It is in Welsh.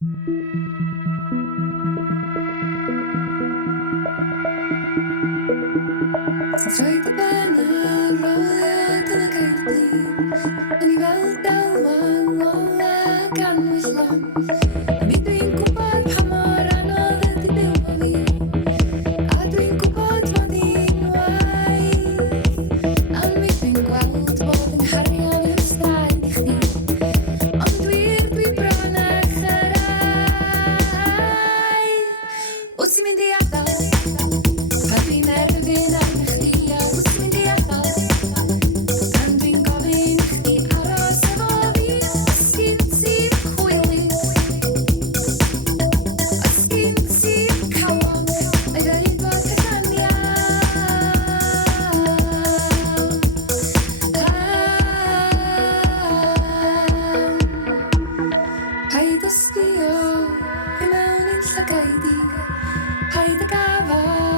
Troi dy ben ar rolio dylygaidd blin Yn i fel delwan ngolau gan wyllon A mi dwi'n gwybod pa mor anodd ydi byw fo fi A dwi'n gwybod fod hi'n waith A mi dwi'n gweld bod yn hario fi'n straen i chdi Ond dwi bron a chyrraedd Wyt ti'n mynd i adael Pan dwi'n erbyn arna chdi a wyt ti'n mynd i adael Pan dwi'n gofyn i chdi aros efo fi Oes gen ti'r hwyli Oes gen ti'r calon Ai dweud bod pethau'n Paid o sbïo i mewn i'n llygau di Paid a gafal